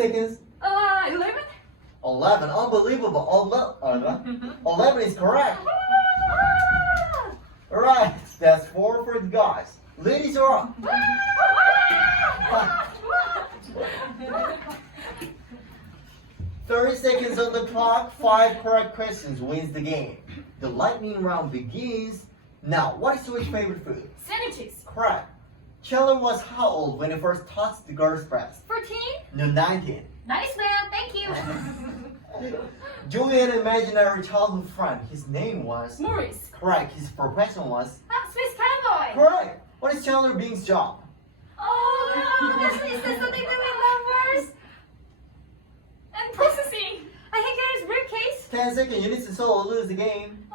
Seconds. 11? 11. Unbelievable. 11 is correct. Alright, that's 4 for the guys. Ladies are up. 30 seconds on the clock. 5 correct questions wins the game. The lightning round begins. Now, what is Joey's favorite food? Sandwiches. Correct. Chandler was how old when he first touched the girl's breast? 14? No, 19. Nice man, thank you. Joey had an imaginary childhood friend. His name was? Maurice. Correct. His profession was? Swiss cowboy. Correct. What is Chandler Bing's job? Oh no, this is something to with numbers. And processing. I think it is briefcase. 10 seconds. You need to solo lose the game.